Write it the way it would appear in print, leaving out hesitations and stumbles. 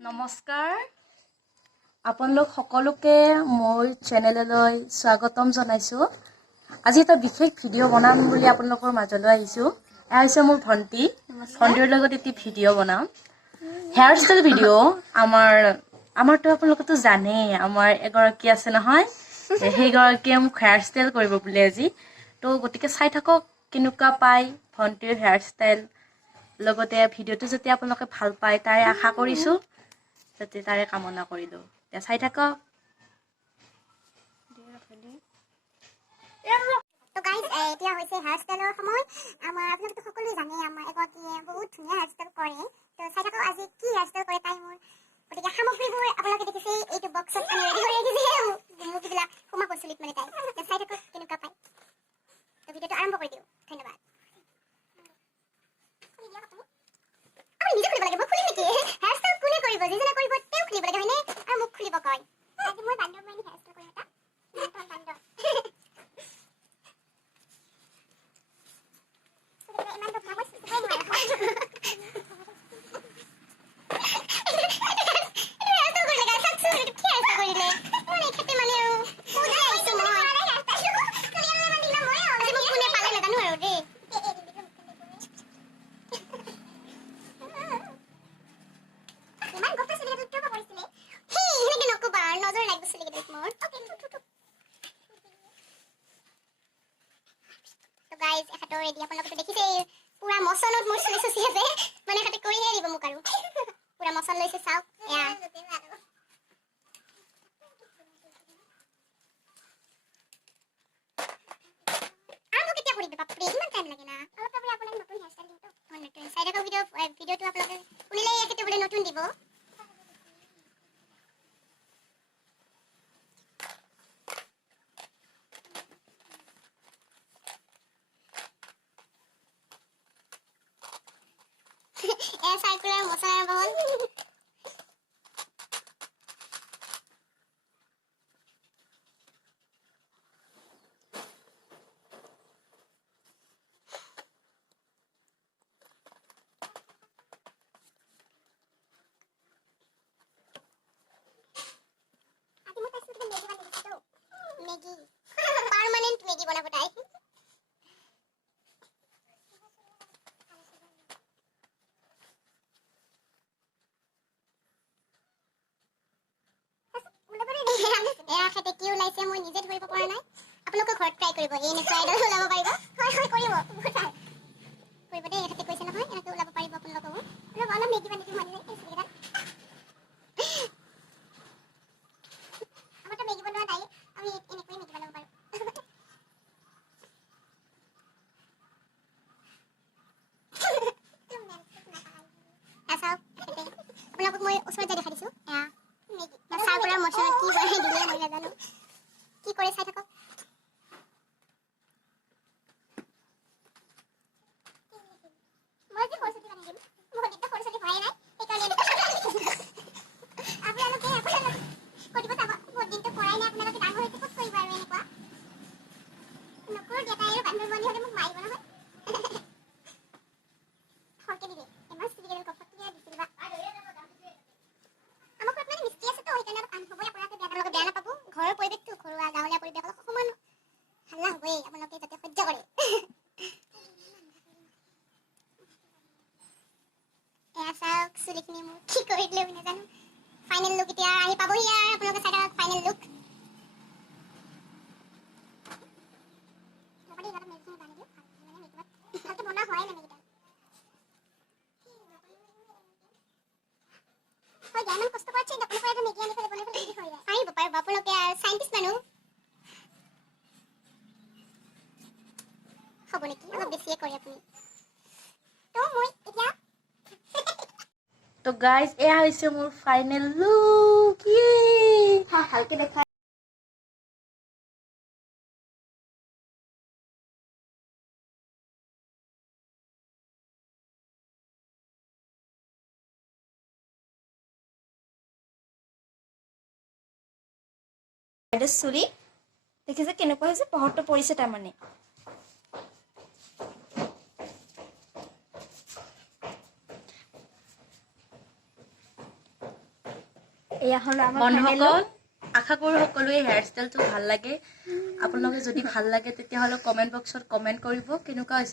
নমস্কাৰ আপোনালোক সকলোকে মোৰ চেনেললৈ স্বাগতম জনাইছো। আজি এটা বিশেষ ভিডিঅ' বনাম বুলি আপোনালোকৰ মাজলৈ আহিছো। এয়া হৈছে মোৰ ভণ্টিৰ লগত এটি ভিডিঅ' বনাম। Hair style video'. আমাৰতো আপোনালোকেতো জানেই আমাৰ এগৰাকী আছে নহয়, সেইগৰাকীয়ে মোক হেয়াৰ ষ্টাইল কৰিব বুলি আজি। তো গতিকে চাই থাকক কেনেকুৱা পায় ভণ্টিৰ হেয়াৰ ষ্টাইল। লগতে ভিডিঅ'টো যদি আপোনালোকে ভাল পায় তাৰে আশা কৰিছো, যাতে তাৰে কামনা কৰিলো। এতিয়া চাই থাকক। তো গাইজ এতিয়া হৈছে হেয়াৰ ষ্টাইলৰ সময়। আপোনালোকে সকলোৱে জানে আমাৰ এগৰাকীয়ে বহুত ধুনীয়া হেয়াৰ ষ্টাইল কৰে। তো চাই থাকক আজি কি হেয়াৰ ষ্টাইল কৰে তাই মোৰ। গতিকে সামগ্ৰীবোৰ আপোনালোকে দেখিছে এইটো বক্সত আমি ৰেডি কৰি ৰাখিছে মুভিবিলাক সোমাব চুলিত মানে তাই। চাই থাকক কেনেকুৱা পায়। তো ভিডিঅ'টো আৰম্ভ কৰি দিওঁ। ধন্যবাদ। আপুনি নিজে খুলিব লাগে, মোক খুলিম নেকি? হেয়াৰ ষ্টাইল কোনে কৰিব? যিজনে কৰিব তেওঁ খুলিব লাগে হয়নে? আৰু মোক খুলিব কয়। আজি মই বান্দৰ মাৰি হেয়াৰ ষ্টাইল কৰিম এটা। বান্দৰ ইমান টকা মই চিকিব নোৱাৰো। গাইজ এখাটো ৰেডি আপোনালোকে দেখিছে পুৰা মচনত মোৰ চুলি চুচি আছে মানে এখাতে কৰিহে দিব মোক আৰু পুৰা মচন লৈছে চাওক এয়া আৰু কেতিয়া কৰিব বাপৰে ইমান টাইম লাগে না অলপ আপুনি আপোনাক নতুন হেয়াৰ ষ্টাইল দিটো নতুন চাইড আকৌ ভিডিঅ'টো আপোনালোকে শুনিলে এখাতে বোলে নতুন দিব। সার্কুলার মশলার বল মেগি পার্মানেন্ট মেগি বনাবো তাই। এখাতে কি ওলাইছে মই নিজে ধৰিব পৰা নাই। আপোনালোকে ঘৰত ট্ৰাই কৰিব এই এনেকুৱা আইডল ওলাব পাৰিব। হয় হয় কৰিব কৰিব দেই। এখাতে কৈছে নহয় এনেকৈ ওলাব পাৰিব আপোনালোকও। অলপ মেগি বানি দিম মানে এই সুবিধা আমাৰতো মেগি বনোৱা নাই, আমি এনেকৈ মেগি বনাব পাৰোঁ। আপোনালোকক মই ওচৰত যাই দেখাই দিছোঁ এয়া মেগি চাৰ্কুলাৰ মছলা কি বনাই দিলে মই নাজানো কি কৰে চাই থাকক। মই যে সৰস্বতী বানি দিম মোৰ দিনটো সৰস্বতী হোৱাই নাই সেইকাৰণে আপোনালোকে কৰিব চাব মোৰ দিনটো পৰাই নাই। আপোনালোকে ডাঙৰ হৈছে ক'ত কৰিব আৰু এনেকুৱা নকৰোঁ দিয়া তাই আৰু বান্ধৰ বনি হ'লে মোক মাৰিব নহয় সৰকে দিবি ইমান চিৰিকেল কফাটো দিছিল বা আমাৰ ঘৰত মানে মিস্ত্ৰী আছে তো সেইকাৰণে অলপ কাম হ'বই। আপোনালোকে বেয়া নাপাব। ঘৰৰ পৰিৱেশটো ঘৰুৱা গাঁৱলীয়া পৰিৱেশ অলপ অকণমান হাল্লা হ'বই আপোনালোকে যাতে সহ্য কৰে। এয়া চাওক চুলিখিনি মোৰ কি কৰি দিলে নাজানো। ফাইনেল লুক এতিয়া আহি পাবহি আৰু আপোনালোকে চাই থাকক ফাইনেল লুক। ভালকে বনোৱা হয় মানে কেইটা হয় দিয়া ইমান কষ্ট কৰাতছে আপোনালোকৰ এটা মেগি আনি পেলাই বনাই পেলাই হৈ যায়। পাৰিব আপোনালোকে চাইণ্টিষ্ট মানুহ হ'ব নেকি অলপ বেছিয়ে কৰে আপুনি। তো মই এতিয়া তো গাইজ এয়া হৈছে মোৰ ফাইনেল লুক। ভালকে দেখা চুলি দেখিছে কেনেকুৱা হৈছে পহৰটো পৰিছে তাৰমানে। এয়া হ'ল আমাৰ বন্ধুসকল আশা কৰোঁ সকলোৱে হেয়াৰ ষ্টাইলটো ভাল লাগে আপোনালোকে যদি ভাল লাগে তেতিয়াহ'লে কমেণ্ট বক্সত কমেণ্ট কৰিব কেনেকুৱা হৈছে